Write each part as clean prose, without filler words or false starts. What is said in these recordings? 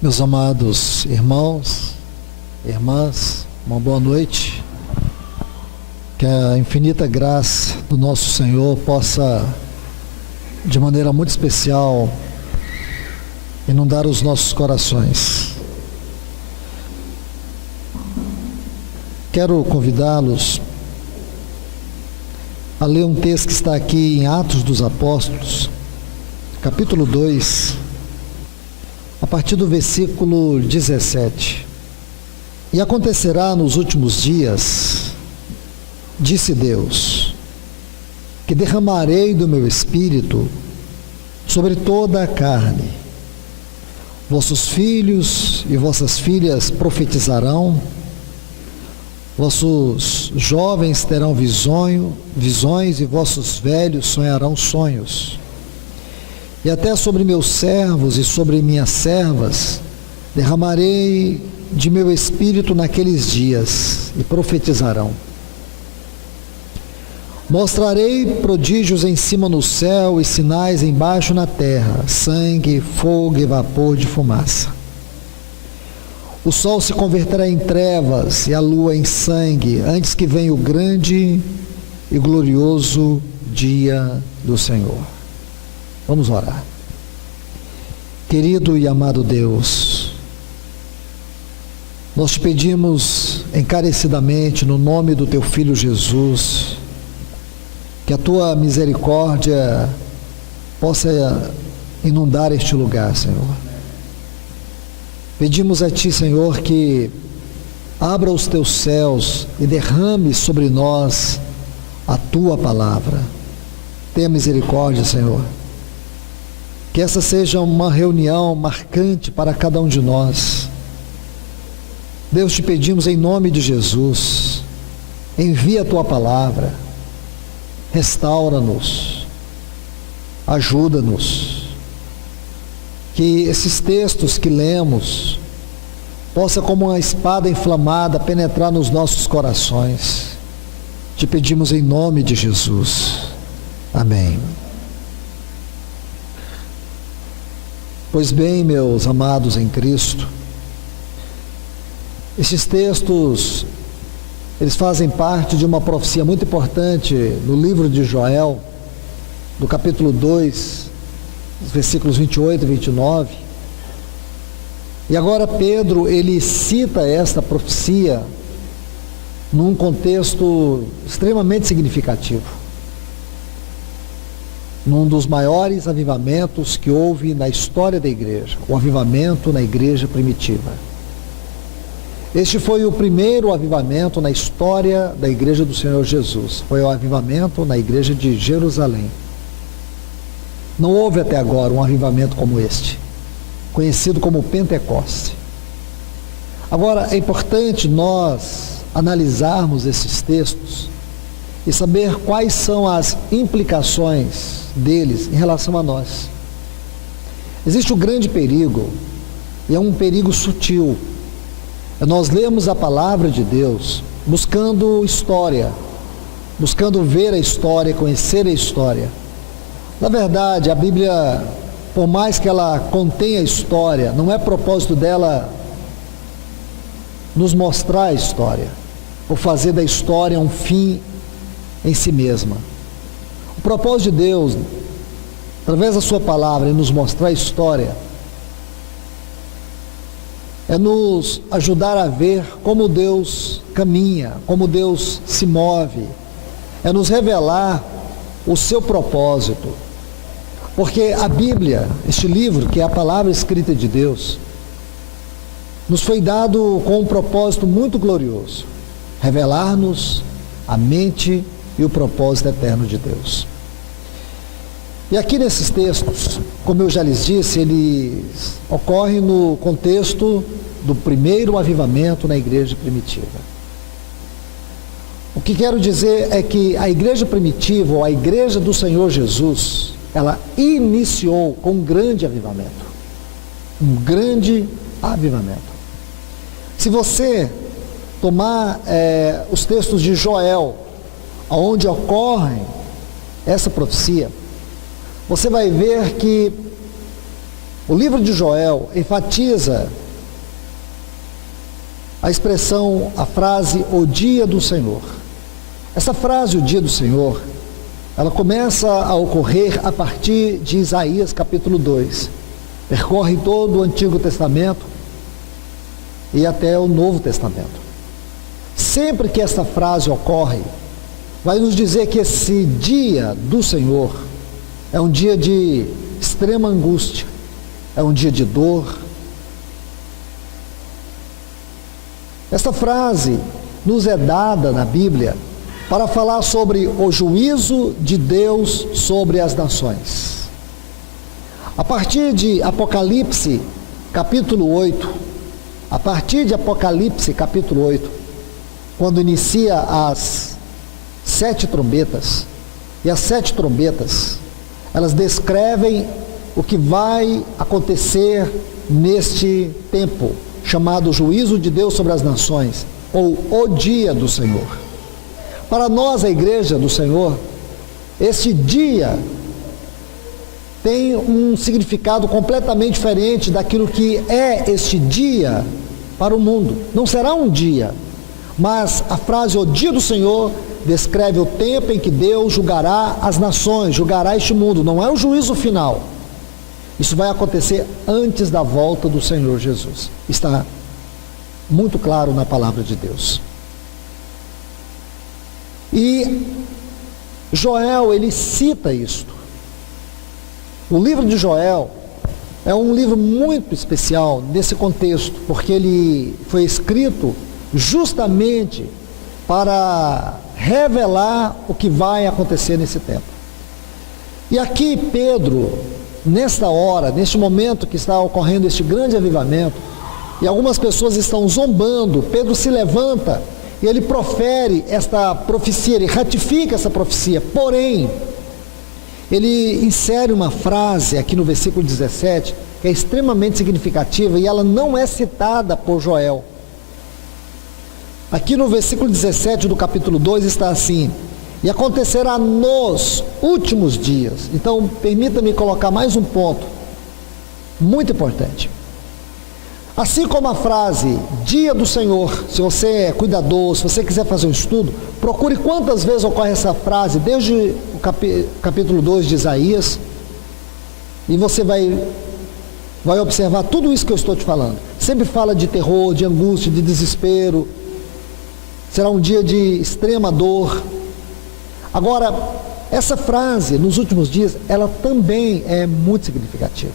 Meus amados irmãos, irmãs, uma boa noite. Que a infinita graça do nosso Senhor possa, de maneira muito especial, inundar os nossos corações. Quero convidá-los a ler um texto que está aqui em Atos dos Apóstolos, capítulo 2, a partir do versículo 17. E acontecerá nos últimos dias, disse Deus, que derramarei do meu espírito sobre toda a carne. Vossos filhos e vossas filhas profetizarão, vossos jovens terão visões e vossos velhos sonharão sonhos. E até sobre meus servos e sobre minhas servas derramarei de meu espírito naqueles dias, e profetizarão. Mostrarei prodígios em cima no céu e sinais embaixo na terra, sangue, fogo e vapor de fumaça. O sol se converterá em trevas e a lua em sangue, antes que venha o grande e glorioso dia do Senhor. Vamos orar. Querido e amado Deus, nós te pedimos encarecidamente, no nome do teu Filho Jesus, que a tua misericórdia possa inundar este lugar, Senhor. Pedimos a ti, Senhor, que abra os teus céus e derrame sobre nós a tua palavra. Tenha misericórdia, Senhor. Que essa seja uma reunião marcante para cada um de nós. Deus, te pedimos em nome de Jesus, envia a tua palavra, restaura-nos, ajuda-nos, que esses textos que lemos possa, como uma espada inflamada, penetrar nos nossos corações. Te pedimos em nome de Jesus. Amém. Pois bem, meus amados em Cristo, esses textos, eles fazem parte de uma profecia muito importante no livro de Joel, no capítulo 2, versículos 28 e 29. E agora Pedro, ele cita esta profecia num contexto extremamente significativo, num dos maiores avivamentos que houve na história da igreja, o avivamento na igreja primitiva. Este foi o primeiro avivamento na história da igreja do Senhor Jesus, foi o avivamento na igreja de Jerusalém. Não houve até agora um avivamento como este, conhecido como Pentecoste. Agora, é importante nós analisarmos esses textos e saber quais são as implicações deles em relação a nós. Existe um grande perigo, e é um perigo sutil. Nós lemos a palavra de Deus buscando história, buscando ver a história, conhecer a história. Na verdade, a Bíblia, por mais que ela contenha história, não é propósito dela nos mostrar a história, ou fazer da história um fim em si mesma. O propósito de Deus, através da sua palavra, é nos mostrar a história, é nos ajudar a ver como Deus caminha, como Deus se move, é nos revelar o seu propósito. Porque a Bíblia, este livro, que é a palavra escrita de Deus, nos foi dado com um propósito muito glorioso: revelar-nos a mente e o propósito eterno de Deus. E aqui nesses textos, como eu já lhes disse, eles ocorrem no contexto do primeiro avivamento na igreja primitiva. O que quero dizer é que a igreja primitiva, ou a igreja do Senhor Jesus, ela iniciou com um grande avivamento. Um grande avivamento. Se você tomar os textos de Joel, onde ocorre essa profecia, você vai ver que O livro de Joel enfatiza a expressão, a frase, o dia do Senhor. Essa frase, o dia do Senhor, ela começa a ocorrer a partir de Isaías capítulo 2. Percorre todo o Antigo Testamento e até o Novo Testamento. Sempre que essa frase ocorre, vai nos dizer que esse dia do Senhor é um dia de extrema angústia, é um dia de dor. Essa frase nos é dada na Bíblia para falar sobre o juízo de Deus sobre as nações. A partir de Apocalipse, capítulo 8, quando inicia as 7 trombetas, e as 7 trombetas, elas descrevem o que vai acontecer neste tempo, chamado juízo de Deus sobre as nações, ou o dia do Senhor. Para nós, a igreja do Senhor, este dia tem um significado completamente diferente daquilo que é este dia para o mundo. Não será um dia, mas a frase o dia do Senhor descreve o tempo em que Deus julgará as nações, julgará este mundo. Não é o juízo final. Isso vai acontecer antes da volta do Senhor Jesus. Está muito claro na palavra de Deus. E Joel, ele cita isto. O livro de Joel é um livro muito especial nesse contexto, porque ele foi escrito justamente para revelar o que vai acontecer nesse tempo. E aqui Pedro, nesta hora, neste momento que está ocorrendo este grande avivamento, e algumas pessoas estão zombando, Pedro se levanta e ele profere esta profecia, ele ratifica essa profecia, porém, ele insere uma frase aqui no versículo 17, que é extremamente significativa e ela não é citada por Joel. Aqui no versículo 17 do capítulo 2 está assim: e acontecerá nos últimos dias. Então, permita-me colocar mais um ponto, muito importante. Assim como a frase, dia do Senhor, se você é cuidadoso, se você quiser fazer um estudo, procure quantas vezes ocorre essa frase, desde o capítulo 2 de Isaías, e você vai observar tudo isso que eu estou te falando. Sempre fala de terror, de angústia, de desespero. Será um dia de extrema dor. Agora, essa frase, nos últimos dias, ela também é muito significativa.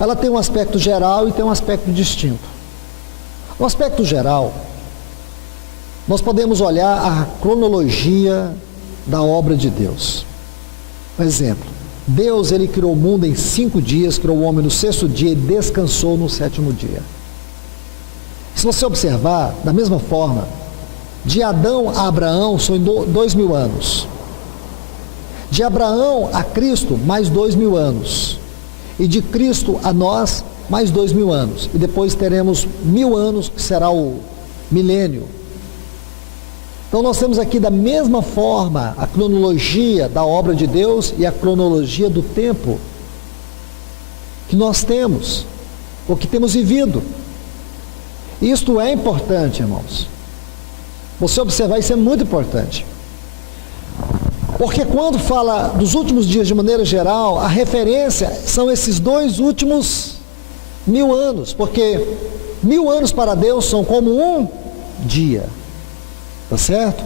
Ela tem um aspecto geral e tem um aspecto distinto. No aspecto geral, nós podemos olhar a cronologia da obra de Deus. Por exemplo, Deus, ele criou o mundo em 5 dias, criou o homem no 6º dia e descansou no 7º dia. Se você observar, da mesma forma, de Adão a Abraão são 2.000 anos. De Abraão a Cristo, mais 2.000 anos. E de Cristo a nós, mais 2.000 anos. E depois teremos 1.000 anos, que será o milênio. Então nós temos aqui da mesma forma a cronologia da obra de Deus e a cronologia do tempo que nós temos, o que temos vivido. Isto é importante, irmãos. Você observar, isso é muito importante. Porque quando fala dos últimos dias de maneira geral, a referência são esses 2 últimos 1.000 anos. Porque 1.000 anos para Deus são como um dia. Tá certo?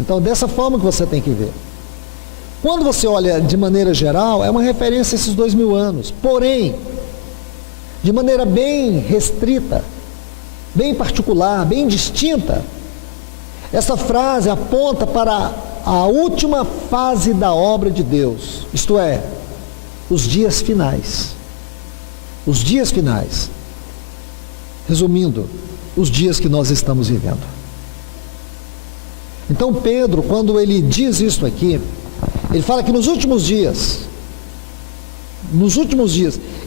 Então, dessa forma que você tem que ver. Quando você olha de maneira geral, é uma referência a esses 2.000 anos. Porém, de maneira bem restrita, bem particular, bem distinta, essa frase aponta para a última fase da obra de Deus, isto é, os dias finais. Os dias finais. Resumindo, os dias que nós estamos vivendo. Então Pedro, quando ele diz isso aqui, ele fala que nos últimos dias,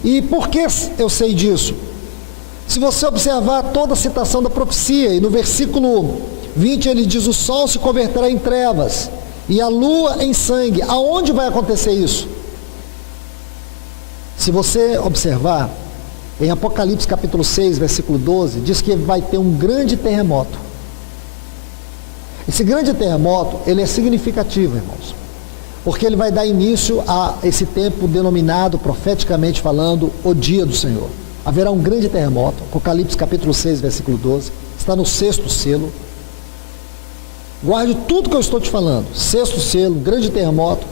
e por que eu sei disso? Se você observar toda a citação da profecia, e no versículo 20 ele diz: o sol se converterá em trevas, e a lua em sangue. Aonde vai acontecer isso? Se você observar, em Apocalipse capítulo 6, versículo 12, diz que vai ter um grande terremoto. Esse grande terremoto, ele é significativo, irmãos, porque ele vai dar início a esse tempo denominado, profeticamente falando, o dia do Senhor. Haverá um grande terremoto, Apocalipse capítulo 6, versículo 12, está no 6º selo. Guarde tudo que eu estou te falando. 6º selo, um grande terremoto,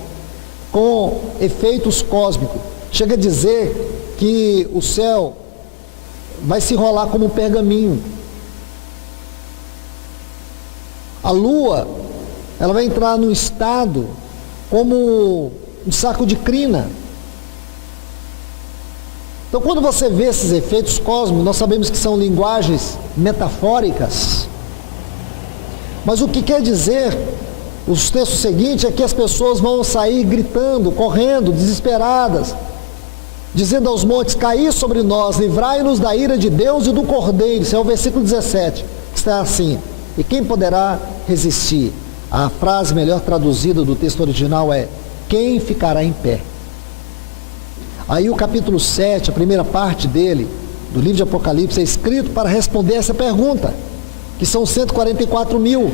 com efeitos cósmicos. Chega a dizer que o céu vai se enrolar como um pergaminho. A lua, ela vai entrar num estado como um saco de crina. Então, quando você vê esses efeitos cósmicos, nós sabemos que são linguagens metafóricas. Mas o que quer dizer, os textos seguintes, é que as pessoas vão sair gritando, correndo, desesperadas, dizendo aos montes: caí sobre nós, livrai-nos da ira de Deus e do Cordeiro. Isso é o versículo 17, que está assim: e quem poderá resistir? A frase melhor traduzida do texto original é: quem ficará em pé? Aí o capítulo 7, a primeira parte dele, do livro de Apocalipse, é escrito para responder essa pergunta, que são 144 mil.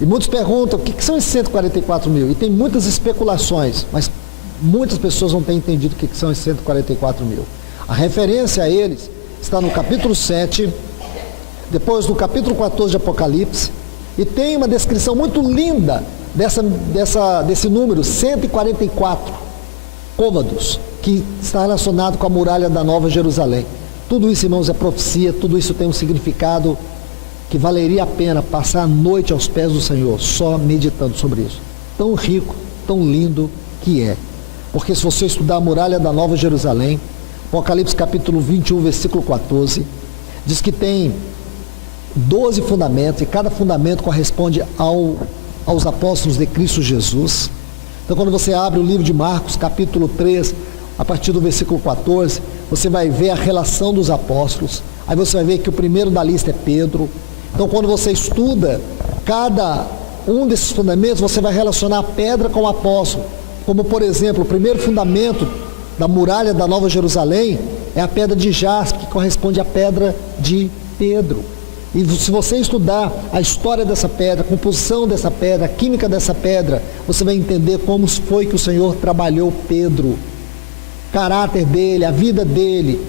E muitos perguntam: o que são esses 144 mil? E tem muitas especulações, mas muitas pessoas não têm entendido o que são esses 144 mil. A referência a eles está no capítulo 7, depois no capítulo 14 de Apocalipse, e tem uma descrição muito linda desse número, 144 côvados, que está relacionado com a muralha da Nova Jerusalém. Tudo isso, irmãos, é profecia, tudo isso tem um significado que valeria a pena passar a noite aos pés do Senhor, só meditando sobre isso. Tão rico, tão lindo que é. Porque se você estudar a muralha da Nova Jerusalém, Apocalipse capítulo 21, versículo 14, diz que tem 12 fundamentos, e cada fundamento corresponde aos apóstolos de Cristo Jesus. Então, quando você abre o livro de Marcos, capítulo 3, a partir do versículo 14, você vai ver a relação dos apóstolos. Aí você vai ver que o primeiro da lista é Pedro. Então, quando você estuda cada um desses fundamentos, você vai relacionar a pedra com o apóstolo. Como, por exemplo, o primeiro fundamento da muralha da Nova Jerusalém é a pedra de jaspe, que corresponde à pedra de Pedro. E se você estudar a história dessa pedra, a composição dessa pedra, a química dessa pedra, você vai entender como foi que o Senhor trabalhou Pedro, o caráter dele, a vida dele,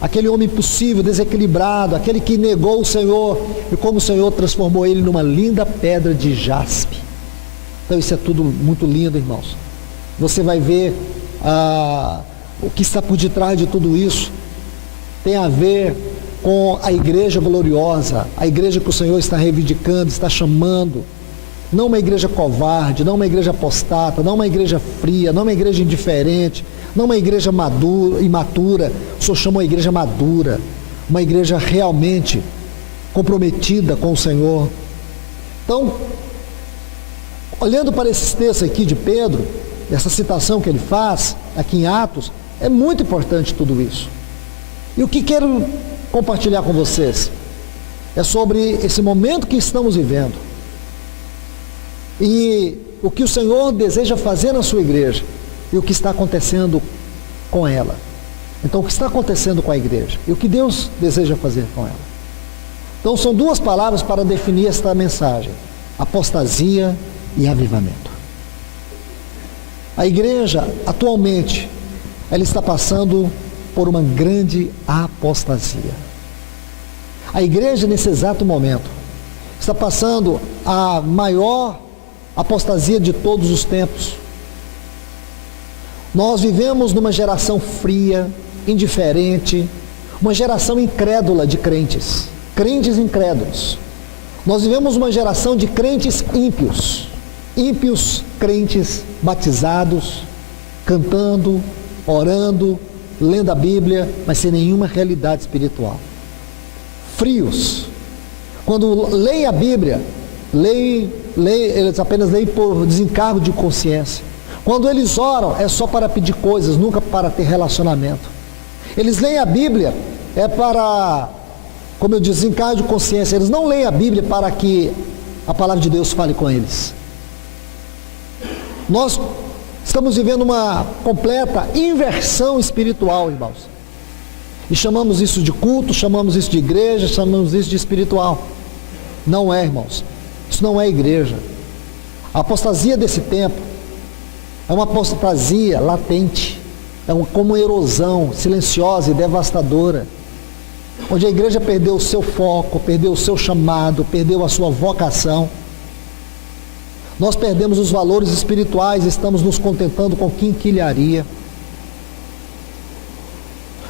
aquele homem impossível, desequilibrado, aquele que negou o Senhor, e como o Senhor transformou ele numa linda pedra de jaspe. Então isso é tudo muito lindo, irmãos. Você vai ver o que está por detrás de tudo isso. Tem a ver com a igreja gloriosa, a igreja que o Senhor está reivindicando, está chamando. Não uma igreja covarde, não uma igreja apostata, não uma igreja fria, não uma igreja indiferente, não uma igreja imatura. O Senhor chama uma igreja madura, uma igreja realmente comprometida com o Senhor. Então, olhando para esses textos aqui de Pedro, essa citação que ele faz aqui em Atos, é muito importante tudo isso. E o que quero compartilhar com vocês é sobre esse momento que estamos vivendo e o que o Senhor deseja fazer na sua igreja e o que está acontecendo com ela. Então, o que está acontecendo com a igreja e o que Deus deseja fazer com ela. Então, são duas palavras para definir esta mensagem: apostasia e avivamento. A igreja, atualmente, ela está passando por uma grande apostasia. A igreja, nesse exato momento, está passando a maior apostasia de todos os tempos. Nós vivemos numa geração fria, indiferente, uma geração incrédula de crentes incrédulos. Nós vivemos uma geração de crentes ímpios crentes batizados, cantando, orando, lendo a Bíblia, mas sem nenhuma realidade espiritual. Frios. Quando leem a Bíblia, eles apenas leem por desencargo de consciência. Quando eles oram, é só para pedir coisas, nunca para ter relacionamento. Eles leem a Bíblia, é para, como eu disse, desencargo de consciência. Eles não leem a Bíblia para que a palavra de Deus fale com eles. Nós Estamos vivendo uma completa inversão espiritual, irmãos. E chamamos isso de culto, chamamos isso de igreja, chamamos isso de espiritual. Não é, irmãos. Isso não é igreja. A apostasia desse tempo é uma apostasia latente. É como uma erosão silenciosa e devastadora. Onde a igreja perdeu o seu foco, perdeu o seu chamado, perdeu a sua vocação. Nós perdemos os valores espirituais, estamos nos contentando com quinquilharia.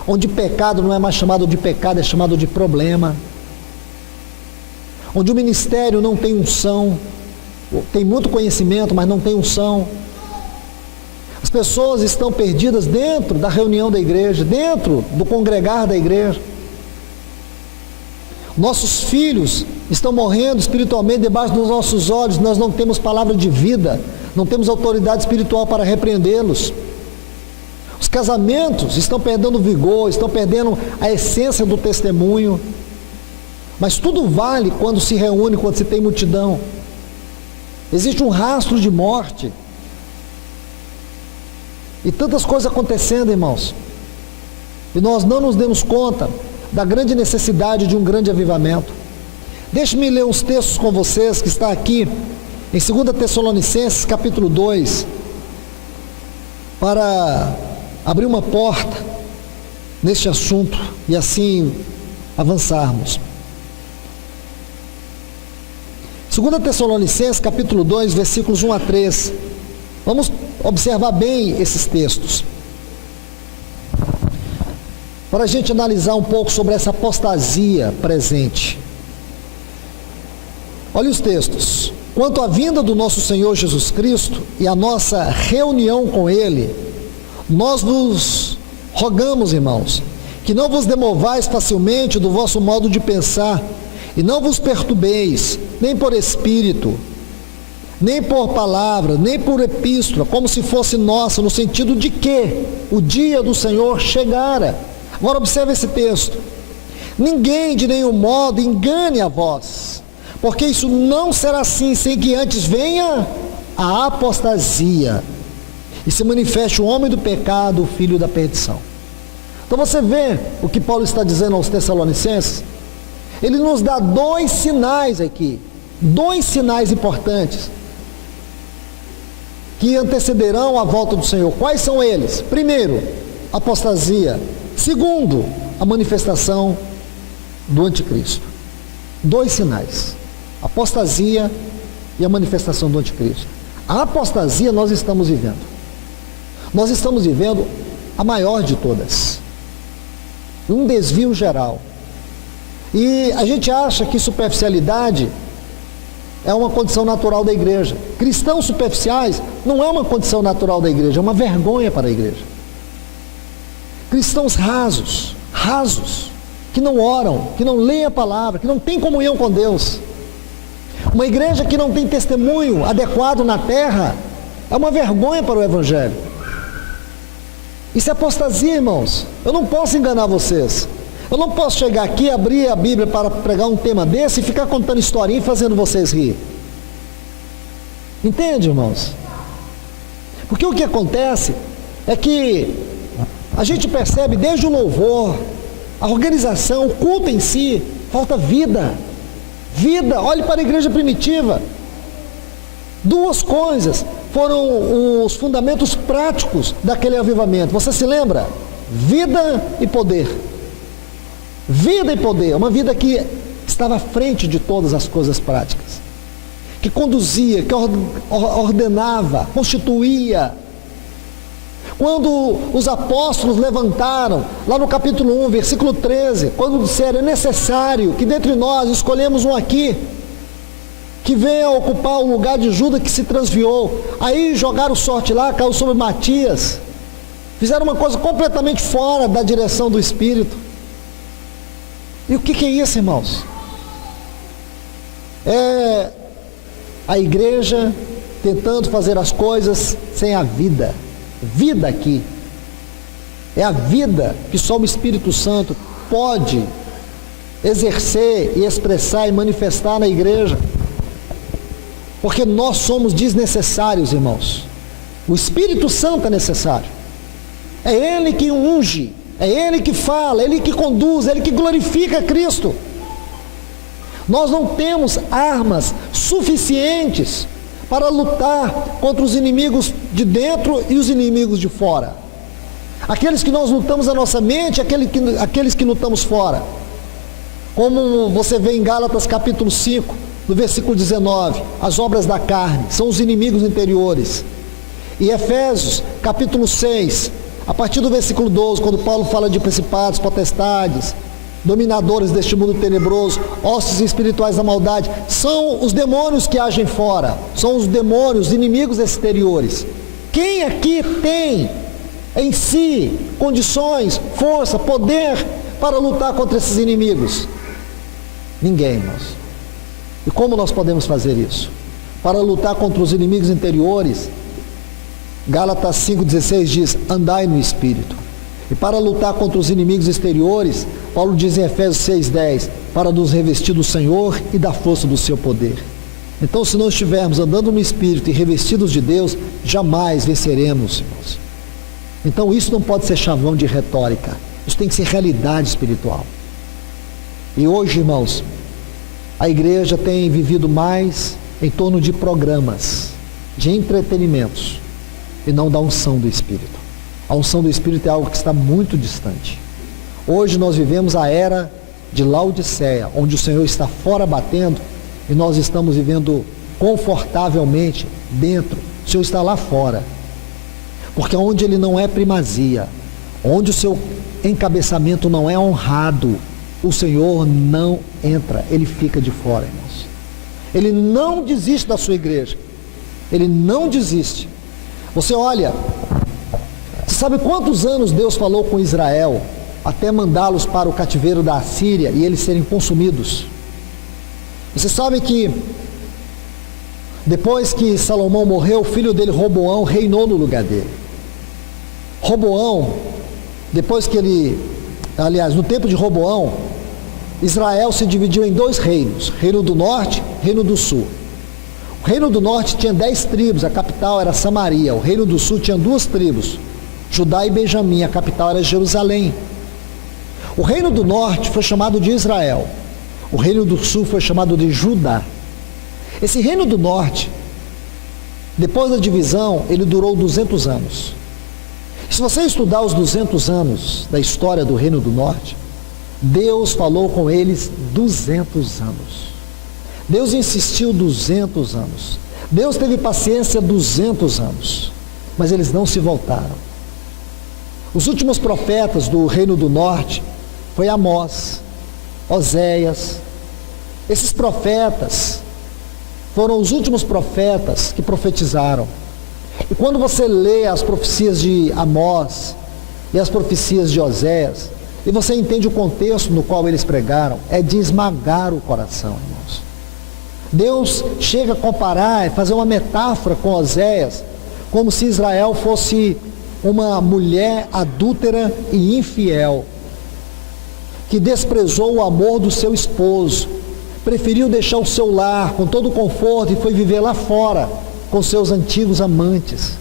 Onde pecado não é mais chamado de pecado, é chamado de problema. Onde o ministério não tem unção, tem muito conhecimento, mas não tem unção. As pessoas estão perdidas dentro da reunião da igreja, dentro do congregar da igreja. Nossos filhos estão morrendo espiritualmente debaixo dos nossos olhos, nós não temos palavra de vida, não temos autoridade espiritual para repreendê-los. Os casamentos estão perdendo vigor, estão perdendo a essência do testemunho. Mas tudo vale quando se reúne, quando se tem multidão. Existe um rastro de morte. E tantas coisas acontecendo, irmãos. E nós não nos demos conta da grande necessidade de um grande avivamento. Deixe-me ler uns textos com vocês, que está aqui em 2 Tessalonicenses capítulo 2, para abrir uma porta neste assunto e assim avançarmos. 2 Tessalonicenses capítulo 2, versículos 1 a 3. Vamos observar bem esses textos, para a gente analisar um pouco sobre essa apostasia presente. Olha os textos. Quanto à vinda do nosso Senhor Jesus Cristo e a nossa reunião com Ele, nós vos rogamos, irmãos, que não vos demovais facilmente do vosso modo de pensar, e não vos perturbeis, nem por espírito, nem por palavra, nem por epístola, como se fosse nossa, no sentido de que o dia do Senhor chegara. Agora observe esse texto. Ninguém de nenhum modo engane a vós, porque isso não será assim, sem que antes venha a apostasia, e se manifeste o homem do pecado, o filho da perdição. Então você vê o que Paulo está dizendo aos Tessalonicenses. Ele nos dá dois sinais aqui, dois sinais importantes, que antecederão a volta do Senhor. Quais são eles? Primeiro, apostasia. Segundo, a manifestação do anticristo. Dois sinais: apostasia e a manifestação do anticristo. A apostasia nós estamos vivendo. Nós estamos vivendo a maior de todas. Um desvio geral. E a gente acha que superficialidade é uma condição natural da igreja. Cristãos superficiais não é uma condição natural da igreja, é uma vergonha para a igreja. Cristãos rasos, que não oram, que não leem a palavra, que não têm comunhão com Deus. Uma igreja que não tem testemunho adequado na terra é uma vergonha para o evangelho. Isso é apostasia, irmãos. Eu não posso enganar vocês. Eu não posso chegar aqui, abrir a Bíblia para pregar um tema desse e ficar contando historinha e fazendo vocês rir. Entende, irmãos? Porque o que acontece é que a gente percebe desde o louvor, a organização, o culto em si, falta vida. Vida, olhe para a igreja primitiva. Duas coisas foram os fundamentos práticos daquele avivamento. Você se lembra? Vida e poder. Vida e poder, uma vida que estava à frente de todas as coisas práticas, que conduzia, que ordenava, constituía. Quando os apóstolos levantaram, lá no capítulo 1, versículo 13, quando disseram: é necessário que dentre nós escolhemos um aqui, que venha ocupar o lugar de Judas que se transviou. Aí jogaram sorte lá, caiu sobre Matias, fizeram uma coisa completamente fora da direção do Espírito. E o que é isso, irmãos? É a igreja tentando fazer as coisas sem a vida. Vida aqui é a vida que só o Espírito Santo pode exercer e expressar e manifestar na igreja, porque nós somos desnecessários, irmãos. O Espírito Santo é necessário. É Ele que unge, é Ele que fala, é Ele que conduz, é Ele que glorifica Cristo. Nós não temos armas suficientes para lutar contra os inimigos de dentro e os inimigos de fora. Aqueles que nós lutamos na nossa mente, aqueles que lutamos fora. Como você vê em Gálatas capítulo 5, no versículo 19, as obras da carne, são os inimigos interiores. E Efésios capítulo 6, a partir do versículo 12, quando Paulo fala de principados, potestades, dominadores deste mundo tenebroso, hostes espirituais da maldade, são os demônios que agem fora, são os demônios, inimigos exteriores. Quem aqui tem em si condições, força, poder para lutar contra esses inimigos? Ninguém, irmãos. E como nós podemos fazer isso? Para lutar contra os inimigos interiores, Gálatas 5,16 diz: andai no Espírito. E para lutar contra os inimigos exteriores, Paulo diz em Efésios 6,10, para nos revestir do Senhor e da força do seu poder. Então, se não estivermos andando no Espírito e revestidos de Deus, jamais venceremos, irmãos. Então, isso não pode ser chavão de retórica, isso tem que ser realidade espiritual. E hoje, irmãos, a igreja tem vivido mais em torno de programas, de entretenimentos, e não da unção do Espírito. A unção do Espírito é algo que está muito distante. Hoje nós vivemos a era de Laodiceia, onde o Senhor está fora batendo, e nós estamos vivendo confortavelmente dentro. O Senhor está lá fora. Porque onde Ele não é primazia, onde o seu encabeçamento não é honrado, o Senhor não entra, Ele fica de fora, irmãos. Ele não desiste da sua igreja. Ele não desiste. Você olha, você sabe quantos anos Deus falou com Israel até mandá-los para o cativeiro da Assíria e eles serem consumidos? Você sabe que depois que Salomão morreu, o filho dele, Roboão, reinou no lugar dele. Roboão, depois que no tempo de Roboão, Israel se dividiu em dois reinos, reino do norte, reino do sul. O reino do norte tinha 10 tribos, a capital era Samaria. O reino do sul tinha 2 tribos, Judá e Benjamim, a capital era Jerusalém. O reino do norte foi chamado de Israel, o reino do sul foi chamado de Judá. Esse reino do norte, depois da divisão, ele durou 200 anos. Se você estudar os 200 anos da história do reino do norte, Deus falou com eles 200 anos. Deus insistiu 200 anos. Deus teve paciência 200 anos. Mas eles não se voltaram. Os últimos profetas do reino do norte foi Amós, Oséias. Esses profetas foram os últimos profetas que profetizaram. E quando você lê as profecias de Amós e as profecias de Oséias, e você entende o contexto no qual eles pregaram, é de esmagar o coração, irmãos. Deus chega a comparar, fazer uma metáfora com Oséias, como se Israel fosse uma mulher adúltera e infiel, que desprezou o amor do seu esposo, preferiu deixar o seu lar com todo o conforto e foi viver lá fora com seus antigos amantes.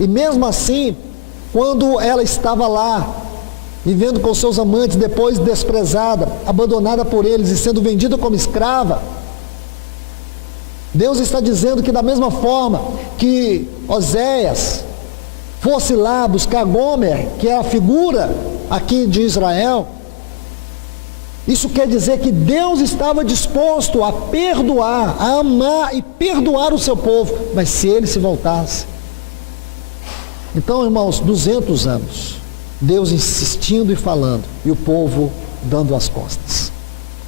E mesmo assim, quando ela estava lá, vivendo com seus amantes, depois desprezada, abandonada por eles e sendo vendida como escrava, Deus está dizendo que da mesma forma que Oséias fosse lá buscar Gomer, que é a figura aqui de Israel, isso quer dizer que Deus estava disposto a perdoar, a amar e perdoar o seu povo, mas se ele se voltasse. Então, irmãos, 200 anos, Deus insistindo e falando, e o povo dando as costas.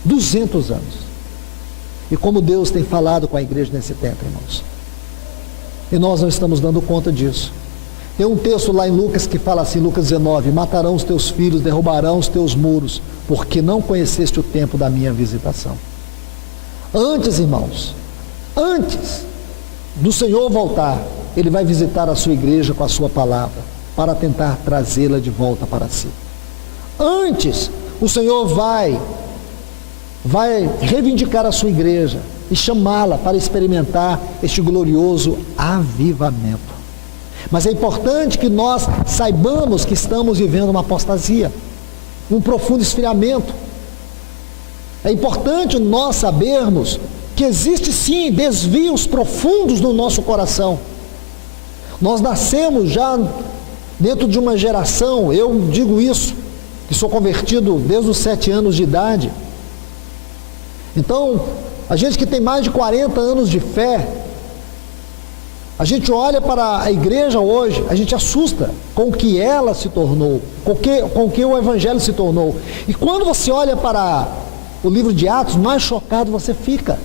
200 anos. E como Deus tem falado com a igreja nesse tempo, irmãos. E nós não estamos dando conta disso. Tem um texto lá em Lucas que fala assim, Lucas 19, matarão os teus filhos, derrubarão os teus muros, porque não conheceste o tempo da minha visitação. Antes, irmãos, antes do Senhor voltar, Ele vai visitar a sua igreja com a sua palavra, para tentar trazê-la de volta para si. Antes, o Senhor vai reivindicar a sua igreja, e chamá-la para experimentar este glorioso avivamento. Mas é importante que nós saibamos que estamos vivendo uma apostasia, um profundo esfriamento. É importante nós sabermos que existe sim desvios profundos no nosso coração. Nós nascemos já dentro de uma geração, eu digo isso, que sou convertido desde os 7 anos de idade. Então, a gente que tem mais de 40 anos de fé, a gente olha para a igreja hoje, a gente assusta com o que ela se tornou, com o que o evangelho se tornou. E quando você olha para o livro de Atos, mais chocado você fica.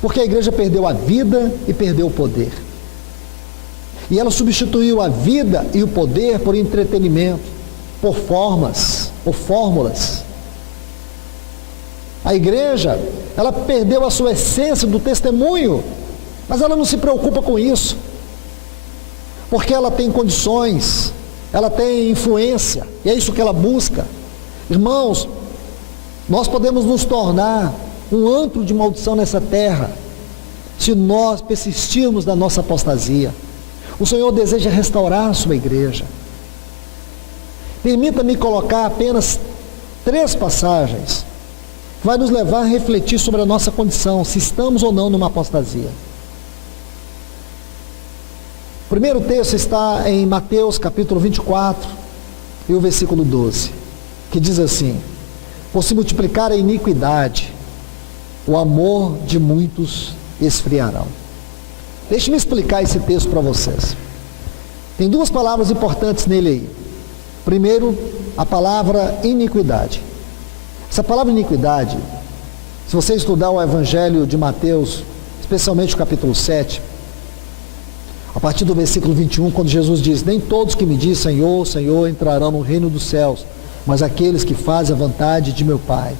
Porque a igreja perdeu a vida e perdeu o poder. E ela substituiu a vida e o poder por entretenimento, por formas, por fórmulas. A igreja, ela perdeu a sua essência do testemunho, mas ela não se preocupa com isso, porque ela tem condições, ela tem influência, e é isso que ela busca. Irmãos, nós podemos nos tornar um antro de maldição nessa terra, se nós persistirmos na nossa apostasia. O Senhor deseja restaurar a sua igreja. Permita-me colocar apenas 3 passagens, que vai nos levar a refletir sobre a nossa condição, se estamos ou não numa apostasia. O primeiro texto está em Mateus capítulo 24 e o versículo 12, que diz assim: por se multiplicar a iniquidade, o amor de muitos esfriarão. Deixe-me explicar esse texto para vocês. Tem 2 palavras importantes nele aí. Primeiro, a palavra iniquidade. Essa palavra iniquidade, se você estudar o Evangelho de Mateus, especialmente o capítulo 7, a partir do versículo 21, quando Jesus diz: nem todos que me dizem Senhor, Senhor entrarão no reino dos céus, mas aqueles que fazem a vontade de meu Pai.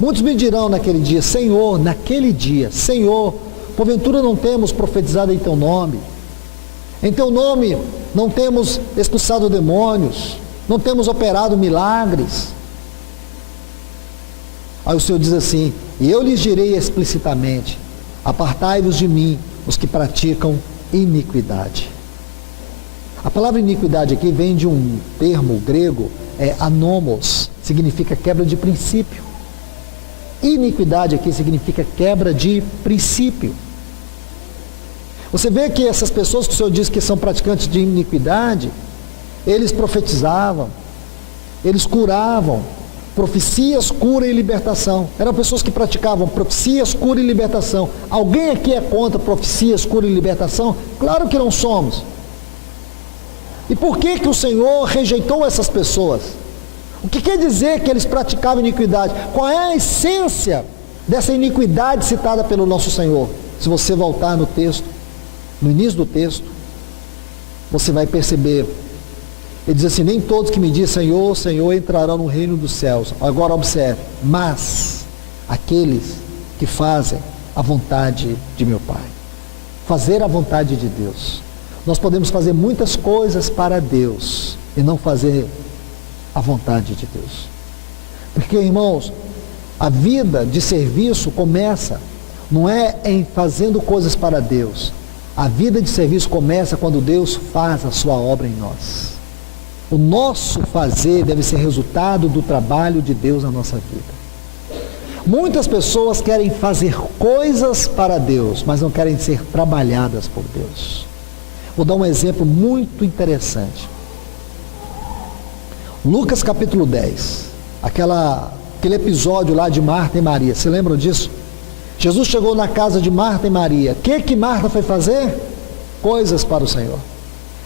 Muitos me dirão naquele dia: Senhor, naquele dia, Senhor, porventura não temos profetizado em teu nome? Em teu nome não temos expulsado demônios, não temos operado milagres? Aí o Senhor diz assim: e eu lhes direi explicitamente: apartai-vos de mim, os que praticam iniquidade. A palavra iniquidade aqui vem de um termo grego, anomos, significa quebra de princípio. Iniquidade aqui significa quebra de princípio. Você vê que essas pessoas que o Senhor diz que são praticantes de iniquidade, eles profetizavam, eles curavam, profecias, cura e libertação. Eram pessoas que praticavam profecias, cura e libertação. Alguém aqui é contra profecias, cura e libertação? Claro que não somos. E por que que o Senhor rejeitou essas pessoas? O que quer dizer que eles praticavam iniquidade? Qual é a essência dessa iniquidade citada pelo nosso Senhor? Se você voltar no texto, no início do texto, você vai perceber. Ele diz assim: nem todos que me dizem Senhor, Senhor entrarão no reino dos céus. Agora observe: mas aqueles que fazem a vontade de meu Pai. Fazer a vontade de Deus. Nós podemos fazer muitas coisas para Deus e não fazer a vontade de Deus. Porque, irmãos, a vida de serviço começa, não é em fazendo coisas para Deus. A vida de serviço começa quando Deus faz a sua obra em nós. O nosso fazer deve ser resultado do trabalho de Deus na nossa vida. Muitas pessoas querem fazer coisas para Deus, mas não querem ser trabalhadas por Deus. Vou dar um exemplo muito interessante. Lucas capítulo 10, aquele episódio lá de Marta e Maria, se lembram disso? Jesus chegou na casa de Marta e Maria. O que Marta foi fazer? Coisas para o Senhor.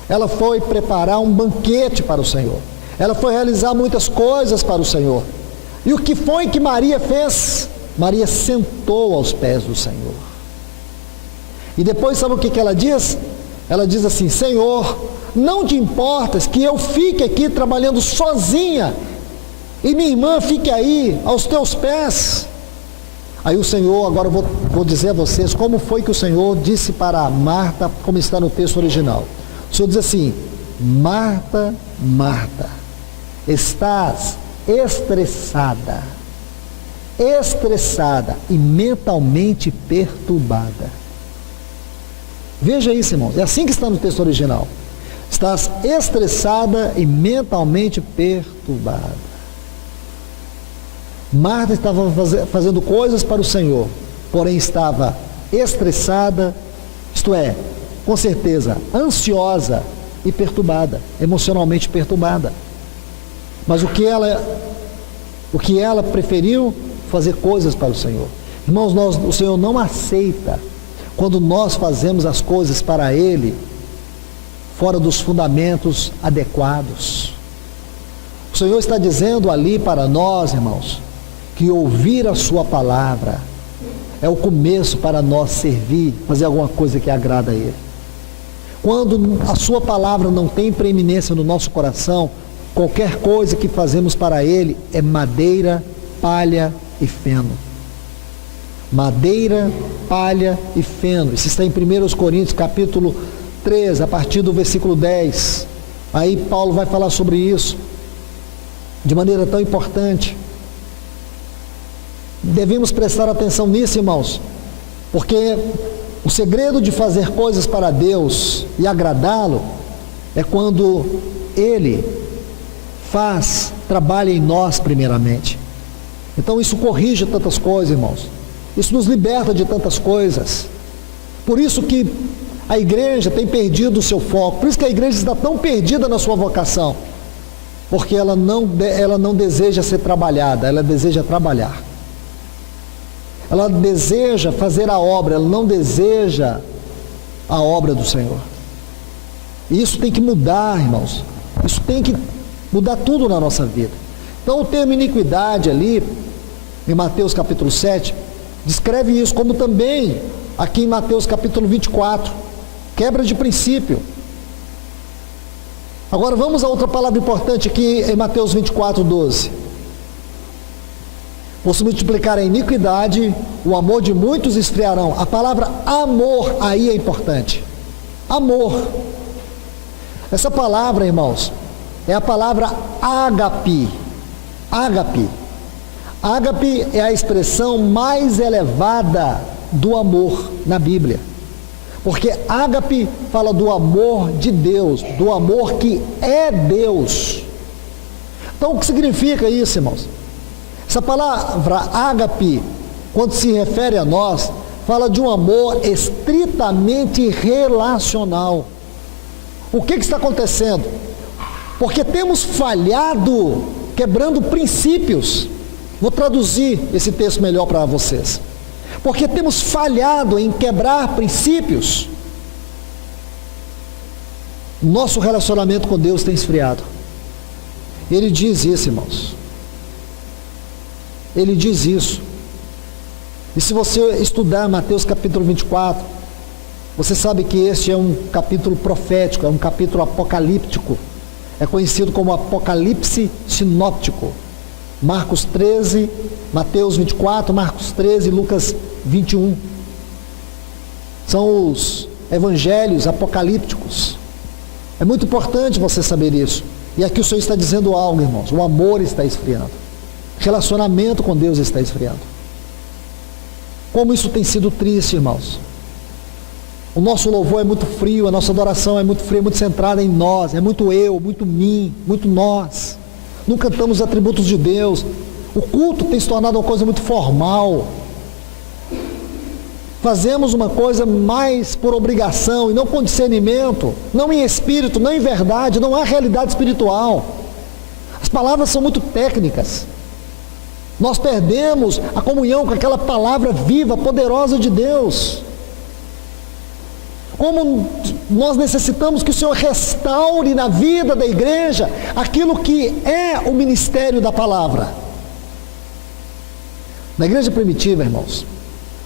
Ela foi preparar um banquete para o Senhor. Ela foi realizar muitas coisas para o Senhor. E o que foi que Maria fez? Maria sentou aos pés do Senhor. E depois sabe o que ela diz? Ela diz assim: Senhor, não te importas que eu fique aqui trabalhando sozinha e minha irmã fique aí aos teus pés? Aí o Senhor, agora eu vou dizer a vocês como foi que o Senhor disse para Marta, como está no texto original. O Senhor diz assim: Marta, Marta, estás estressada estressada e mentalmente perturbada. Veja isso, irmãos. É assim que está no texto original. Estás estressada e mentalmente perturbada. Marta estava fazendo coisas para o Senhor, porém estava estressada, isto é, com certeza, ansiosa e perturbada, emocionalmente perturbada. Mas o que ela preferiu? Fazer coisas para o Senhor. Irmãos, o Senhor não aceita quando nós fazemos as coisas para Ele fora dos fundamentos adequados. O Senhor está dizendo ali para nós, irmãos, que ouvir a sua palavra é o começo para nós servir, fazer alguma coisa que agrada a Ele. Quando a sua palavra não tem preeminência no nosso coração, qualquer coisa que fazemos para Ele é madeira, palha e feno. Madeira, palha e feno. Isso está em 1 Coríntios capítulo 3, a partir do versículo 10. Aí Paulo vai falar sobre isso de maneira tão importante. Devemos prestar atenção nisso, irmãos, porque o segredo de fazer coisas para Deus e agradá-lo é quando Ele trabalha em nós primeiramente. Então isso corrige tantas coisas, irmãos. Isso nos liberta de tantas coisas. Por isso que a igreja tem perdido o seu foco. Por isso que a igreja está tão perdida na sua vocação. Porque ela não deseja ser trabalhada, ela deseja trabalhar. Ela deseja fazer a obra, ela não deseja a obra do Senhor. E isso tem que mudar, irmãos. Isso tem que mudar tudo na nossa vida. Então o termo iniquidade ali, em Mateus capítulo 7, descreve isso, como também aqui em Mateus capítulo 24, quebra de princípio. Agora vamos a outra palavra importante aqui em Mateus 24, 12. Por se multiplicar a iniquidade, o amor de muitos esfriarão. A palavra amor aí é importante. Amor. Essa palavra, irmãos, é a palavra ágape. Ágape. Ágape é a expressão mais elevada do amor na Bíblia. Porque ágape fala do amor de Deus, do amor que é Deus. Então o que significa isso, irmãos? Essa palavra ágape, quando se refere a nós, fala de um amor estritamente relacional. O que está acontecendo? Porque temos falhado quebrando princípios. Vou traduzir esse texto melhor para vocês. Porque temos falhado em quebrar princípios. Nosso relacionamento com Deus tem esfriado. Ele diz isso, irmãos. Ele diz isso. E se você estudar Mateus capítulo 24, você sabe que este é um capítulo profético, é um capítulo apocalíptico. É conhecido como Apocalipse sinóptico. Marcos 13, Mateus 24, Marcos 13 e Lucas 21. São os evangelhos apocalípticos. É muito importante você saber isso. E aqui o Senhor está dizendo algo, irmãos. O amor está esfriando. Relacionamento com Deus está esfriando. Como isso tem sido triste, irmãos. O nosso louvor é muito frio, a nossa adoração é muito fria, muito centrada em nós, é muito eu, muito mim, muito nós. Não cantamos atributos de Deus. O culto tem se tornado uma coisa muito formal. Fazemos uma coisa mais por obrigação e não com discernimento, não em espírito, não em verdade, não há realidade espiritual. As palavras são muito técnicas. Nós perdemos a comunhão com aquela palavra viva, poderosa de Deus. Como nós necessitamos que o Senhor restaure na vida da igreja aquilo que é o ministério da palavra. Na igreja primitiva, irmãos,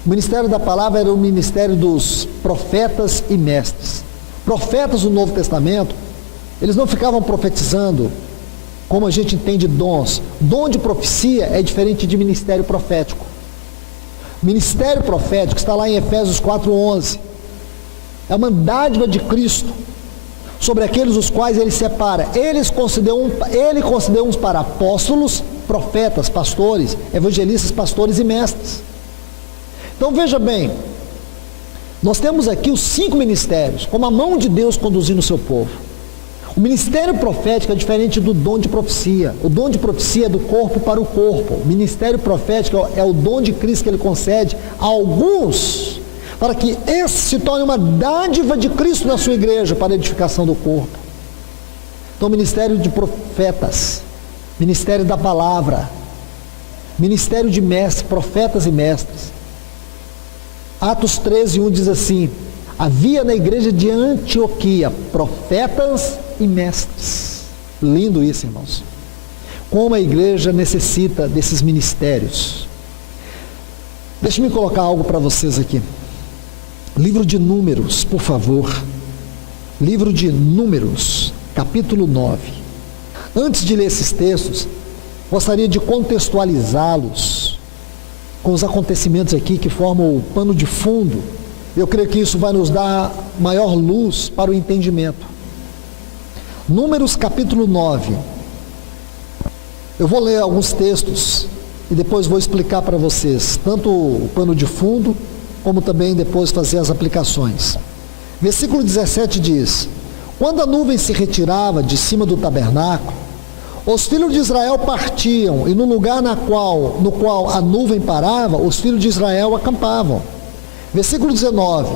o ministério da palavra era o ministério dos profetas e mestres. Profetas do Novo Testamento, eles não ficavam profetizando como a gente entende dons. Dom de profecia é diferente de ministério profético. Ministério profético está lá em Efésios 4:11. É uma dádiva de Cristo. sobre aqueles os quais ele separa. Ele concedeu uns para apóstolos, profetas, pastores, evangelistas, pastores e mestres. Então veja bem, nós temos aqui os 5 ministérios, como a mão de Deus conduzindo o seu povo. O ministério profético é diferente do dom de profecia. O dom de profecia é do corpo para o corpo. O ministério profético é o dom de Cristo que ele concede a alguns, para que esse se torne uma dádiva de Cristo na sua igreja, para a edificação do corpo. Então, ministério de profetas, ministério da palavra, ministério de mestres, profetas e mestres. Atos 13:1 diz assim: havia na igreja de Antioquia profetas e mestres. Lindo isso, irmãos. Como a igreja necessita desses ministérios. Deixa-me colocar algo para vocês aqui. Livro de Números, por favor. Livro de Números, capítulo 9. Antes de ler esses textos, gostaria de contextualizá-los com os acontecimentos aqui que formam o pano de fundo. Eu creio que isso vai nos dar maior luz para o entendimento. Números capítulo 9. Eu vou ler alguns textos e depois vou explicar para vocês, tanto o pano de fundo, como também depois fazer as aplicações. Versículo 17 diz: quando a nuvem se retirava de cima do tabernáculo, os filhos de Israel partiam, e no lugar no qual a nuvem parava, os filhos de Israel acampavam. Versículo 19: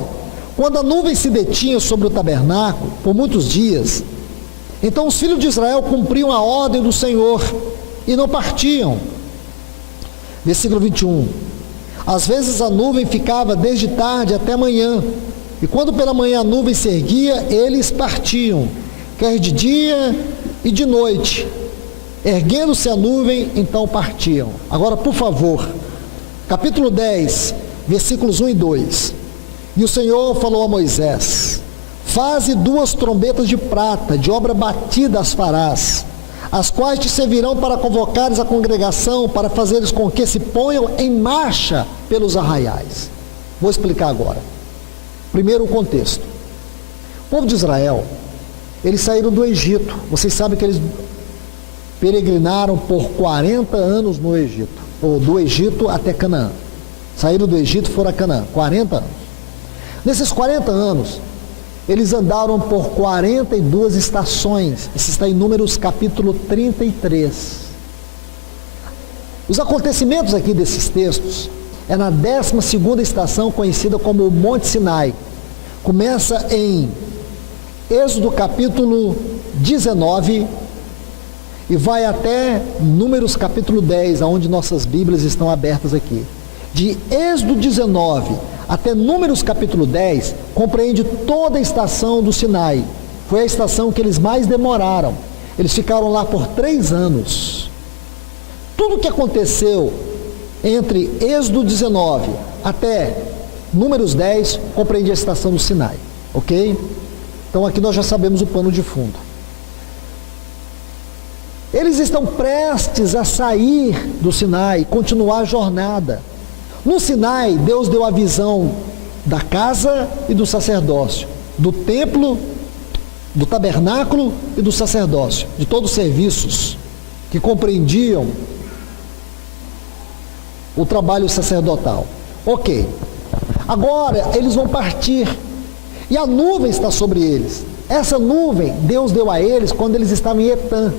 quando a nuvem se detinha sobre o tabernáculo por muitos dias, então os filhos de Israel cumpriam a ordem do Senhor e não partiam. Versículo 21: às vezes a nuvem ficava desde tarde até manhã, e quando pela manhã a nuvem se erguia, eles partiam, quer de dia e de noite. Erguendo-se a nuvem, então partiam. Agora, por favor, capítulo 10, versículos 1 e 2. E o Senhor falou a Moisés: faze 2 trombetas de prata, de obra batida as farás, as quais te servirão para convocares a congregação, para fazeres com que se ponham em marcha pelos arraiais. Vou explicar agora. Primeiro, o contexto. O povo de Israel, eles saíram do Egito. Vocês sabem que eles peregrinaram por 40 anos no Egito, ou do Egito até Canaã. Saíram do Egito e foram a Canaã, 40 anos. Nesses 40 anos, eles andaram por 42 estações. Isso está em Números capítulo 33. Os acontecimentos aqui desses textos é na 12ª estação, conhecida como o Monte Sinai. Começa em Êxodo capítulo 19 e vai até Números capítulo 10, onde nossas Bíblias estão abertas aqui. De Êxodo 19 até Números capítulo 10, compreende toda a estação do Sinai. Foi a estação que eles mais demoraram. Eles ficaram lá por 3 anos. Tudo o que aconteceu entre Êxodo 19 até Números 10, compreende a estação do Sinai. Ok? Então aqui nós já sabemos o pano de fundo. Eles estão prestes a sair do Sinai, continuar a jornada. No Sinai, Deus deu a visão da casa e do sacerdócio, do templo, do tabernáculo e do sacerdócio, de todos os serviços que compreendiam o trabalho sacerdotal. Ok. Agora eles vão partir e a nuvem está sobre eles. Essa nuvem Deus deu a eles quando eles estavam em Etã.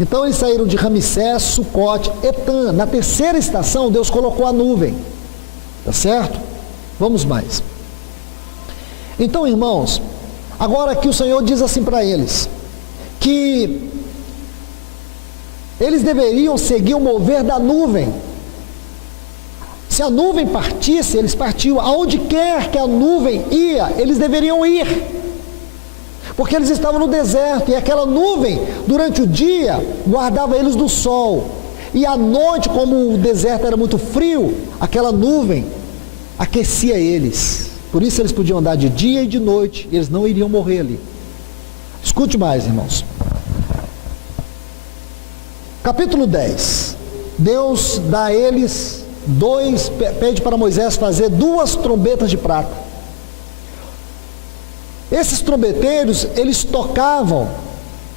Então eles saíram de Ramsés, Sucote, Etã. Na 3ª estação, Deus colocou a nuvem. Tá certo? Vamos mais. Então, irmãos, agora aqui o Senhor diz assim para eles, que eles deveriam seguir o mover da nuvem. Se a nuvem partisse, eles partiam. Aonde quer que a nuvem ia, eles deveriam ir. Porque eles estavam no deserto, e aquela nuvem, durante o dia, guardava eles do sol. E à noite, como o deserto era muito frio, aquela nuvem aquecia eles. Por isso eles podiam andar de dia e de noite, e eles não iriam morrer ali. Escute mais, irmãos. Capítulo 10. Deus dá a eles pede para Moisés fazer 2 trombetas de prata. Esses trombeteiros, eles tocavam,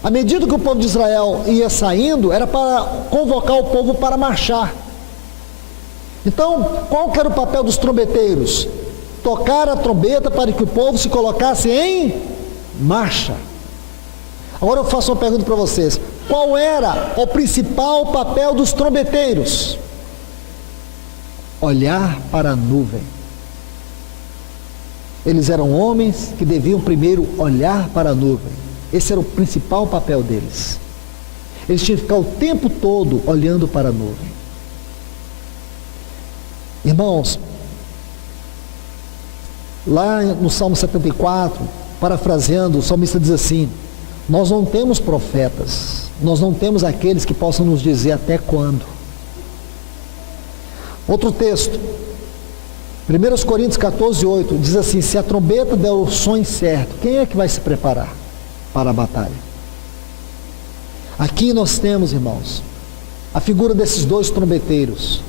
à medida que o povo de Israel ia saindo, era para convocar o povo para marchar. Então, qual que era o papel dos trombeteiros? Tocar a trombeta para que o povo se colocasse em marcha. Agora eu faço uma pergunta para vocês: qual era o principal papel dos trombeteiros? Olhar para a nuvem. Eles eram homens que deviam primeiro olhar para a nuvem. Esse era o principal papel deles. Eles tinham que ficar o tempo todo olhando para a nuvem. Irmãos, lá no Salmo 74, parafraseando, o salmista diz assim: nós não temos profetas, nós não temos aqueles que possam nos dizer até quando. Outro texto, 1 Coríntios 14:8, diz assim: se a trombeta der o som certo, quem é que vai se preparar para a batalha? Aqui nós temos, irmãos, a figura desses dois trombeteiros,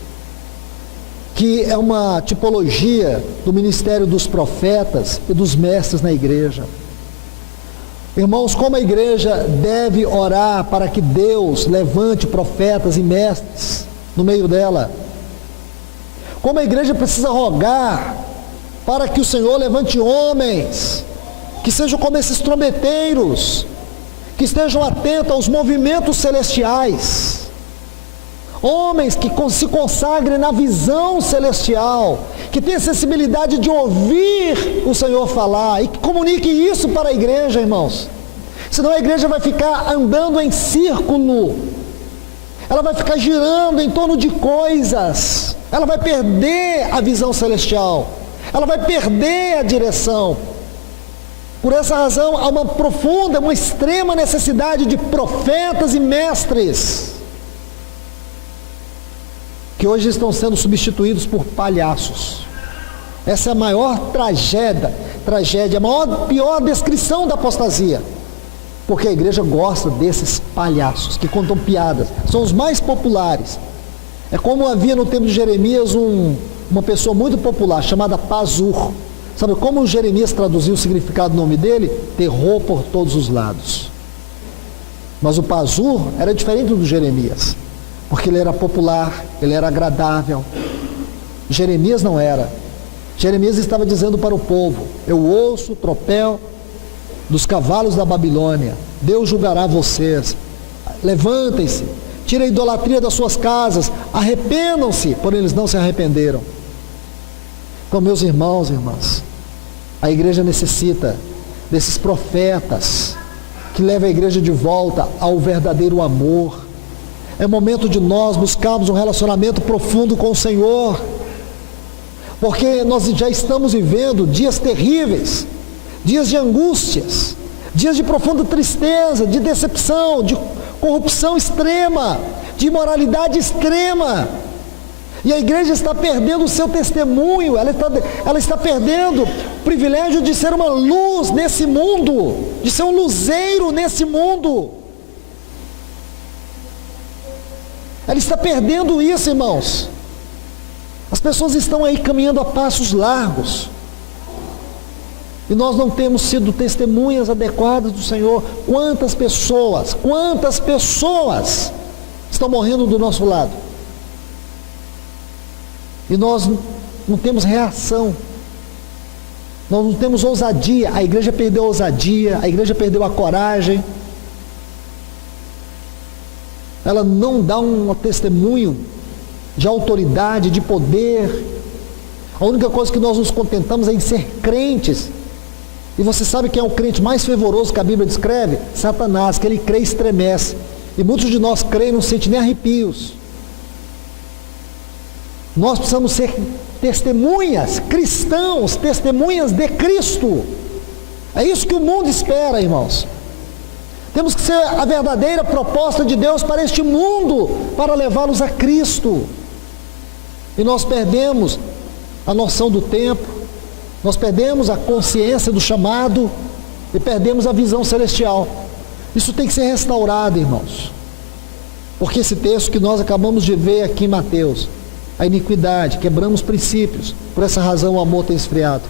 que é uma tipologia do ministério dos profetas e dos mestres na igreja. Irmãos, como a igreja deve orar para que Deus levante profetas e mestres no meio dela. Como a igreja precisa rogar para que o Senhor levante homens que sejam como esses trombeteiros, que estejam atentos aos movimentos celestiais, homens que se consagrem na visão celestial, que tenham sensibilidade de ouvir o Senhor falar e que comunique isso para a igreja, irmãos. Senão a igreja vai ficar andando em círculo, ela vai ficar girando em torno de coisas, ela vai perder a visão celestial, ela vai perder a direção. Por essa razão, há uma profunda, uma extrema necessidade de profetas e mestres, que hoje estão sendo substituídos por palhaços. Essa é a maior tragédia, a pior descrição da apostasia, porque a igreja gosta desses palhaços que contam piadas, são os mais populares. É como havia no tempo de Jeremias uma pessoa muito popular chamada Pazur. Sabe como Jeremias traduziu o significado do nome dele? Terror por todos os lados. Mas o Pazur era diferente do Jeremias, porque ele era popular, ele era agradável. Jeremias não era. Jeremias estava dizendo para o povo: eu ouço o tropel dos cavalos da Babilônia, Deus julgará vocês, levantem-se, tirem a idolatria das suas casas, arrependam-se, porém eles não se arrependeram. Então, meus irmãos e irmãs, a igreja necessita desses profetas que levem a igreja de volta ao verdadeiro amor. É momento de nós buscarmos um relacionamento profundo com o Senhor, porque nós já estamos vivendo dias terríveis, dias de angústias, dias de profunda tristeza, de decepção, de corrupção extrema, de imoralidade extrema. E a igreja está perdendo o seu testemunho, ela está perdendo o privilégio de ser uma luz nesse mundo, de ser um luzeiro nesse mundo. Ela está perdendo isso, irmãos. As pessoas estão aí caminhando a passos largos, e nós não temos sido testemunhas adequadas do Senhor. Quantas pessoas estão morrendo do nosso lado, e nós não temos reação, nós não temos ousadia. A igreja perdeu a ousadia, a igreja perdeu a coragem, ela não dá um testemunho de autoridade, de poder. A única coisa que nós nos contentamos é em ser crentes. E você sabe quem é o crente mais fervoroso que a Bíblia descreve? Satanás, que ele crê e estremece, e muitos de nós creem e não sentem nem arrepios. Nós precisamos ser testemunhas, cristãos, testemunhas de Cristo. É isso que o mundo espera, irmãos. Temos que ser a verdadeira proposta de Deus para este mundo, para levá-los a Cristo. E nós perdemos a noção do tempo, nós perdemos a consciência do chamado e perdemos a visão celestial. Isso tem que ser restaurado, irmãos. Porque esse texto que nós acabamos de ver aqui em Mateus, a iniquidade, quebramos princípios, por essa razão o amor tem esfriado.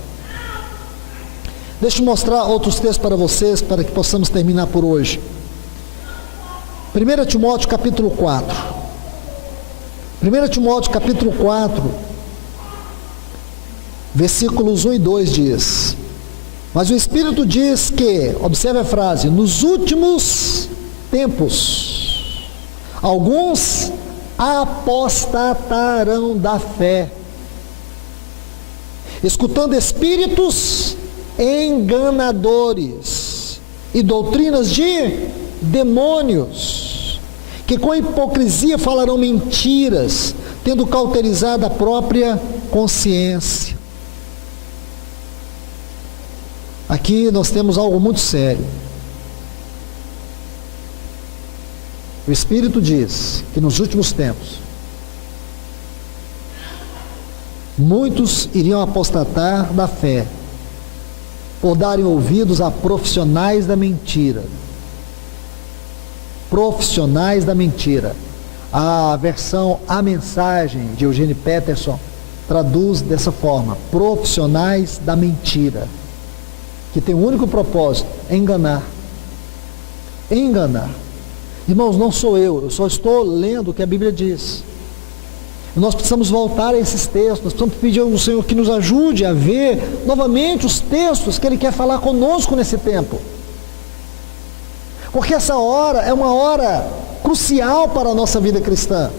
Deixa eu mostrar outros textos para vocês, para que possamos terminar por hoje. 1 Timóteo capítulo 4. 1 Timóteo capítulo 4, versículos 1 e 2 diz: mas o Espírito diz que, observe a frase, nos últimos tempos, alguns apostatarão da fé, escutando espíritos enganadores e doutrinas de demônios, que com hipocrisia falarão mentiras, tendo cauterizado a própria consciência. Aqui nós temos algo muito sério. O Espírito diz que nos últimos tempos muitos iriam apostatar da fé por darem ouvidos a profissionais da mentira. Profissionais da mentira. A versão A Mensagem de Eugene Peterson traduz dessa forma: profissionais da mentira, que tem o único propósito: enganar. Enganar. Irmãos, não sou eu só estou lendo o que a Bíblia diz. Nós precisamos voltar a esses textos, nós precisamos pedir ao Senhor que nos ajude a ver novamente os textos que Ele quer falar conosco nesse tempo. Porque essa hora é uma hora crucial para a nossa vida cristã.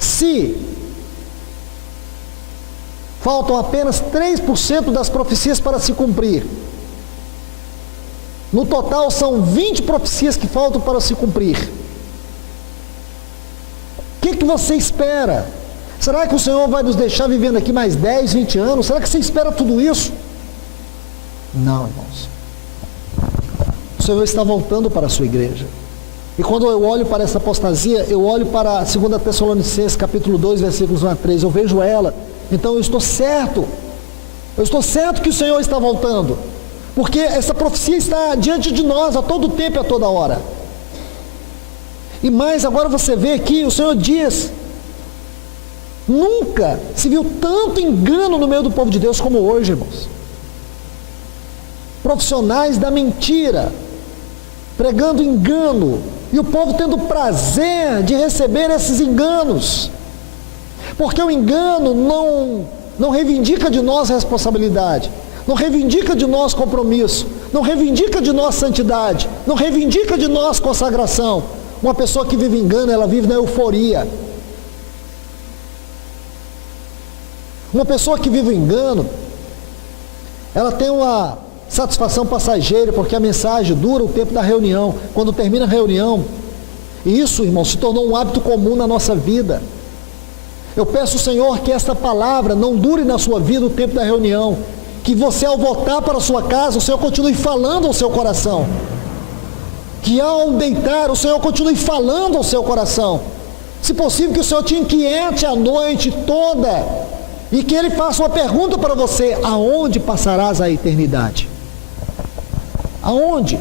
Se faltam apenas 3% das profecias para se cumprir, no total são 20 profecias que faltam para se cumprir. O que você espera? Será que o Senhor vai nos deixar vivendo aqui mais 10, 20 anos? Será que você espera tudo isso? Não, irmãos. O Senhor está voltando para a sua igreja. E quando eu olho para essa apostasia, eu olho para 2 Tessalonicenses capítulo 2, versículos 1 a 3, eu vejo ela, então eu estou certo que o Senhor está voltando, porque essa profecia está diante de nós a todo tempo e a toda hora. E mais, agora você vê aqui, o Senhor diz, nunca se viu tanto engano no meio do povo de Deus como hoje, irmãos. Profissionais da mentira, pregando engano, e o povo tendo prazer de receber esses enganos, porque o engano não reivindica de nós responsabilidade, não reivindica de nós compromisso, não reivindica de nós santidade, não reivindica de nós consagração. Uma pessoa que vive engano, ela vive na euforia. Uma pessoa que vive engano, ela tem uma satisfação passageira, porque a mensagem dura o tempo da reunião. Quando termina a reunião, e isso, irmão, se tornou um hábito comum na nossa vida. Eu peço ao Senhor que esta palavra não dure na sua vida o tempo da reunião, que você, ao voltar para a sua casa, o Senhor continue falando ao seu coração, que ao deitar, o Senhor continue falando ao seu coração, se possível que o Senhor te inquiete a noite toda, e que Ele faça uma pergunta para você: aonde passarás a eternidade? Aonde?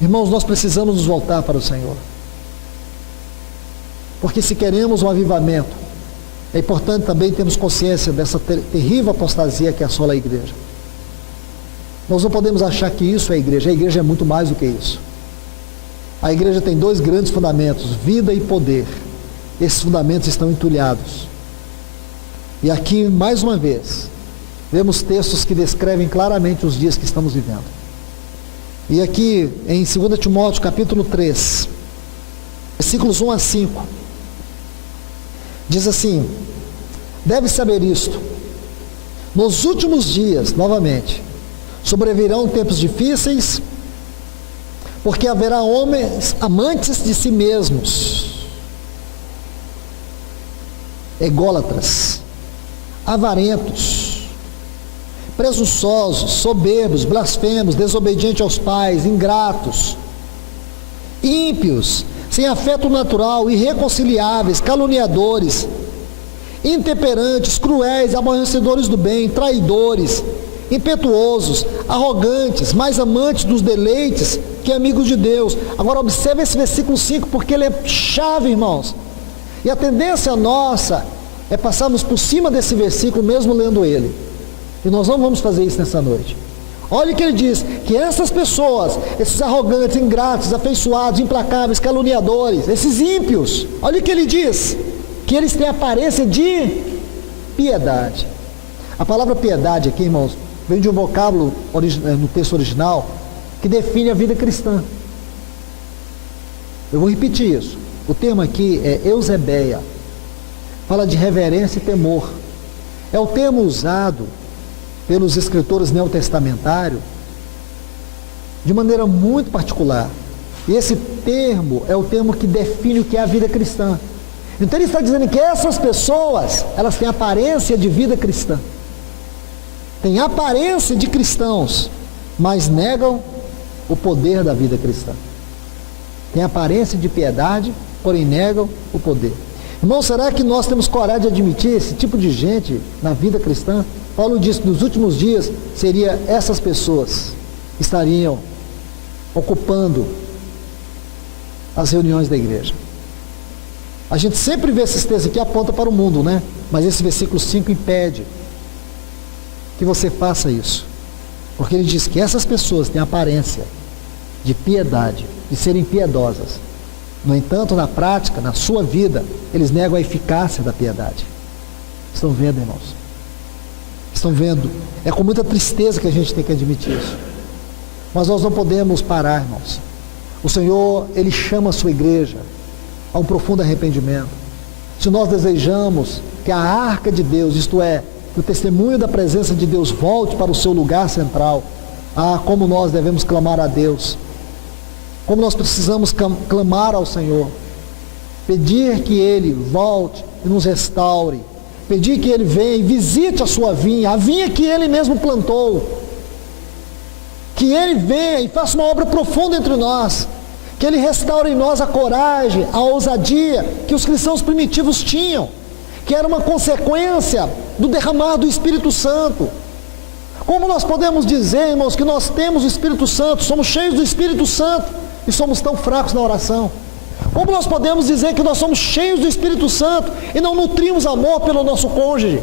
Irmãos, nós precisamos nos voltar para o Senhor, porque se queremos um avivamento, é importante também termos consciência dessa terrível apostasia que assola a igreja. Nós não podemos achar que isso é a igreja é muito mais do que isso. A igreja tem dois grandes fundamentos: vida e poder. Esses fundamentos estão entulhados. E aqui, mais uma vez, vemos textos que descrevem claramente os dias que estamos vivendo. E aqui, em 2 Timóteo capítulo 3, versículos 1 a 5, diz assim: deve saber isto, nos últimos dias, novamente, sobrevirão tempos difíceis, porque haverá homens amantes de si mesmos, ególatras, avarentos, presunçosos, soberbos, blasfemos, desobedientes aos pais, ingratos, ímpios, sem afeto natural, irreconciliáveis, caluniadores, intemperantes, cruéis, aborrecedores do bem, traidores, impetuosos, arrogantes, mais amantes dos deleites que amigos de Deus. Agora observe esse versículo 5, porque ele é chave, irmãos. E a tendência nossa é passarmos por cima desse versículo, mesmo lendo ele. E nós não vamos fazer isso nessa noite. Olha o que ele diz, que essas pessoas, esses arrogantes, ingratos, afeiçoados, implacáveis, caluniadores, esses ímpios, olha o que ele diz, que eles têm aparência de piedade. A palavra piedade aqui, irmãos, vem de um vocábulo no texto original, que define a vida cristã. Eu vou repetir isso. O termo aqui é eusebeia, fala de reverência e temor. É o termo usado pelos escritores neotestamentários de maneira muito particular. E esse termo é o termo que define o que é a vida cristã. Então ele está dizendo que essas pessoas, elas têm aparência de vida cristã. Têm aparência de cristãos, mas negam o poder da vida cristã. Têm aparência de piedade, porém negam o poder. Irmão, será que nós temos coragem de admitir esse tipo de gente na vida cristã? Paulo disse que nos últimos dias seria essas pessoas que estariam ocupando as reuniões da igreja. A gente sempre vê esses textos aqui, aponta para o mundo, né? Mas esse versículo 5 impede que você faça isso. Porque ele diz que essas pessoas têm aparência de piedade, de serem piedosas. No entanto, na prática, na sua vida, eles negam a eficácia da piedade. Estão vendo, irmãos? Estão vendo? É com muita tristeza que a gente tem que admitir isso. Mas nós não podemos parar, irmãos. O Senhor, Ele chama a sua igreja a um profundo arrependimento. Se nós desejamos que a arca de Deus, isto é, que o testemunho da presença de Deus volte para o seu lugar central, como nós devemos clamar a Deus, como nós precisamos clamar ao Senhor, pedir que Ele volte e nos restaure, pedir que Ele venha e visite a sua vinha, a vinha que Ele mesmo plantou, que Ele venha e faça uma obra profunda entre nós, que Ele restaure em nós a coragem, a ousadia que os cristãos primitivos tinham, que era uma consequência do derramar do Espírito Santo. Como nós podemos dizer, irmãos, que nós temos o Espírito Santo, somos cheios do Espírito Santo e somos tão fracos na oração? Como nós podemos dizer que nós somos cheios do Espírito Santo e não nutrimos amor pelo nosso cônjuge?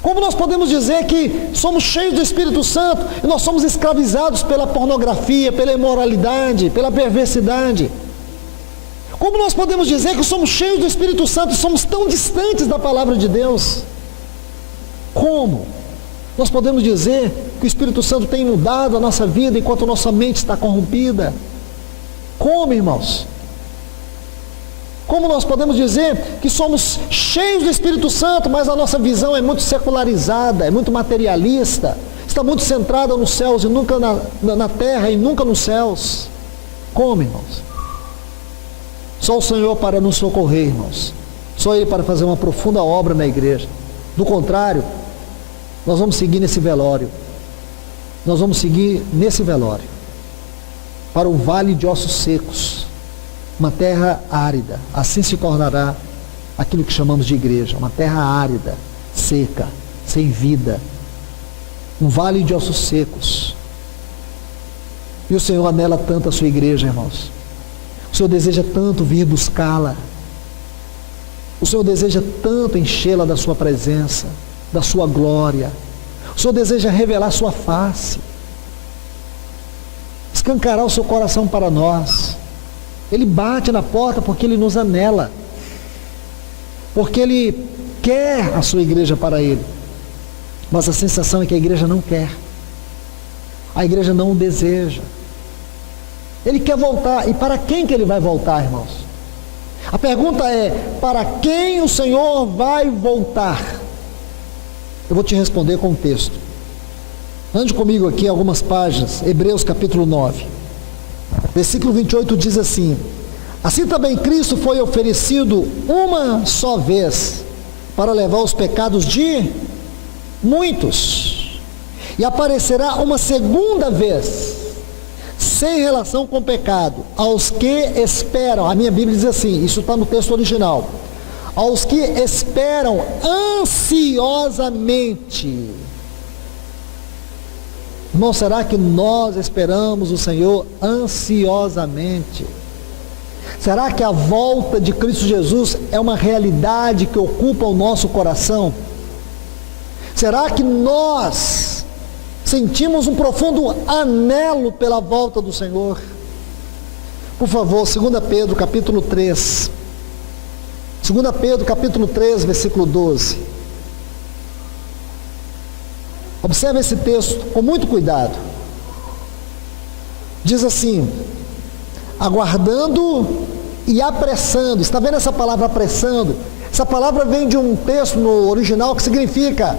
Como nós podemos dizer que somos cheios do Espírito Santo e nós somos escravizados pela pornografia, pela imoralidade, pela perversidade? Como nós podemos dizer que somos cheios do Espírito Santo e somos tão distantes da palavra de Deus? Como nós podemos dizer que o Espírito Santo tem mudado a nossa vida enquanto nossa mente está corrompida? Como, irmãos? Como nós podemos dizer que somos cheios do Espírito Santo, mas a nossa visão é muito secularizada, é muito materialista, está muito centrada nos céus e nunca na terra e nunca nos céus? Como, irmãos? Só o Senhor para nos socorrer, irmãos. Só Ele para fazer uma profunda obra na igreja. Do contrário, nós vamos seguir nesse velório. Nós vamos seguir nesse velório para um vale de ossos secos, uma terra árida. Assim se tornará aquilo que chamamos de igreja, uma terra árida, seca, sem vida, um vale de ossos secos. E o Senhor anela tanto a sua igreja, irmãos. O Senhor deseja tanto vir buscá-la. O Senhor deseja tanto enchê-la da sua presença, da sua glória. O Senhor deseja revelar sua face, escancarar o seu coração para nós. Ele bate na porta porque Ele nos anela, porque Ele quer a sua igreja para Ele. Mas a sensação é que a igreja não quer, a igreja não o deseja. Ele quer voltar. E para quem que Ele vai voltar, irmãos? A pergunta é: para quem o Senhor vai voltar? Eu vou te responder com um texto. Ande comigo aqui algumas páginas. Hebreus capítulo 9, versículo 28 diz assim: assim também Cristo foi oferecido uma só vez para levar os pecados de muitos, e aparecerá uma segunda vez sem relação com o pecado aos que esperam. A minha Bíblia diz assim, isso está no texto original: aos que esperam ansiosamente. Irmão, será que nós esperamos o Senhor ansiosamente? Será que a volta de Cristo Jesus é uma realidade que ocupa o nosso coração? Será que nós sentimos um profundo anelo pela volta do Senhor? Por favor, 2 Pedro capítulo 3. 2 Pedro capítulo 3, versículo 12. Observe esse texto com muito cuidado. Diz assim: aguardando e apressando. Está vendo essa palavra apressando? Essa palavra vem de um texto no original que significa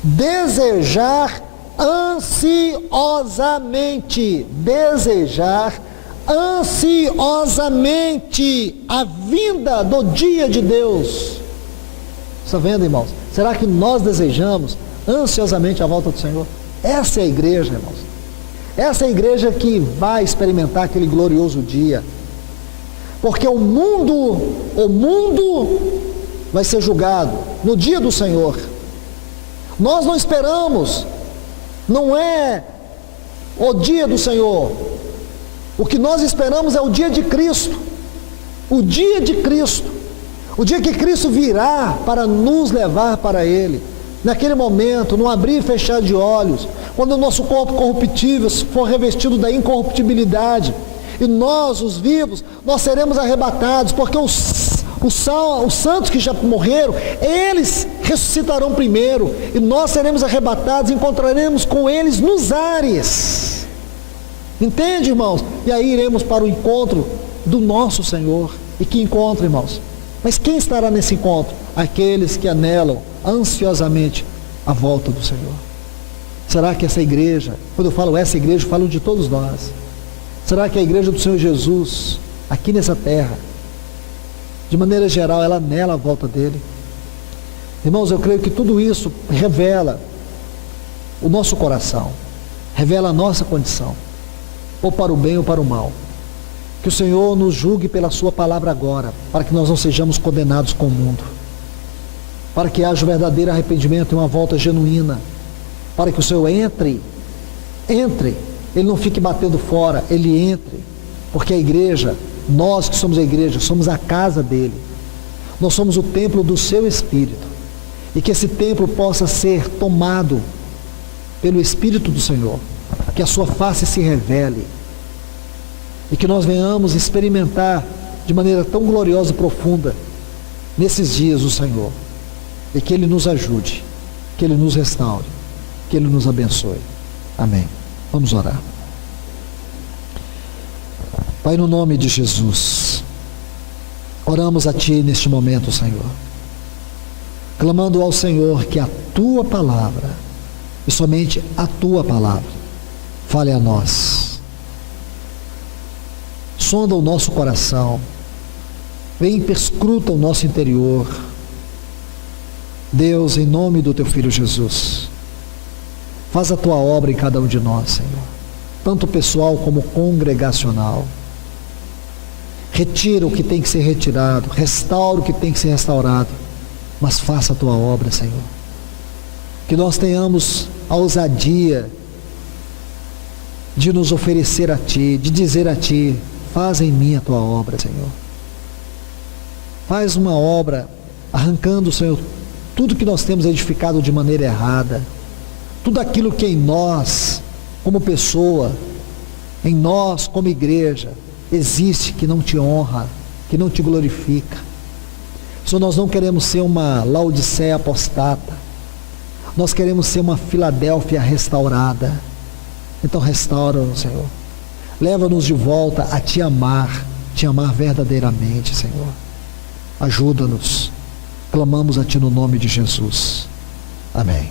desejar ansiosamente. Desejar ansiosamente a vinda do dia de Deus. Está vendo, irmãos? Será que nós desejamos ansiosamente a volta do Senhor? Essa é a igreja, irmãos. Essa é a igreja que vai experimentar aquele glorioso dia. Porque o mundo vai ser julgado no dia do Senhor. Nós não esperamos, não é o dia do Senhor. O que nós esperamos é o dia de Cristo. O dia de Cristo. O dia que Cristo virá para nos levar para Ele. Naquele momento, no abrir e fechar de olhos, quando o nosso corpo corruptível for revestido da incorruptibilidade, e nós, os vivos, nós seremos arrebatados, porque os santos que já morreram, eles ressuscitarão primeiro, e nós seremos arrebatados e encontraremos com eles nos ares. Entende, irmãos? E aí iremos para o encontro do nosso Senhor. E que encontro, irmãos? Mas quem estará nesse encontro? Aqueles que anelam ansiosamente a volta do Senhor. Será que essa igreja, quando eu falo essa igreja, eu falo de todos nós. Será que a igreja do Senhor Jesus, aqui nessa terra, de maneira geral, ela anela a volta dele? Irmãos, eu creio que tudo isso revela o nosso coração, revela a nossa condição, ou para o bem ou para o mal. Que o Senhor nos julgue pela sua palavra agora, para que nós não sejamos condenados com o mundo, para que haja o verdadeiro arrependimento e uma volta genuína, para que o Senhor entre, Ele não fique batendo fora, Ele entre, porque a igreja, nós que somos a igreja, somos a casa dEle, nós somos o templo do Seu Espírito, e que esse templo possa ser tomado pelo Espírito do Senhor, que a Sua face se revele, e que nós venhamos experimentar de maneira tão gloriosa e profunda, nesses dias o Senhor, e que Ele nos ajude, que Ele nos restaure, que Ele nos abençoe. Amém. Vamos orar. Pai, no nome de Jesus, oramos a Ti neste momento, Senhor, clamando ao Senhor que a Tua palavra, e somente a Tua palavra, fale a nós. Sonda o nosso coração, vem e perscruta o nosso interior. Deus, em nome do Teu Filho Jesus, faz a Tua obra em cada um de nós, Senhor, tanto pessoal como congregacional. Retira o que tem que ser retirado, restaura o que tem que ser restaurado, mas faça a Tua obra, Senhor. Que nós tenhamos a ousadia de nos oferecer a Ti, de dizer a Ti: faz em mim a Tua obra, Senhor. Faz uma obra arrancando, Senhor, tudo que nós temos edificado de maneira errada, tudo aquilo que em nós, como pessoa, em nós, como igreja, existe que não Te honra, que não Te glorifica. Senhor, nós não queremos ser uma Laodiceia apostata, nós queremos ser uma Filadélfia restaurada. Então restaura-nos, Senhor. Leva-nos de volta a Te amar verdadeiramente, Senhor. Ajuda-nos. Clamamos a Ti no nome de Jesus. Amém.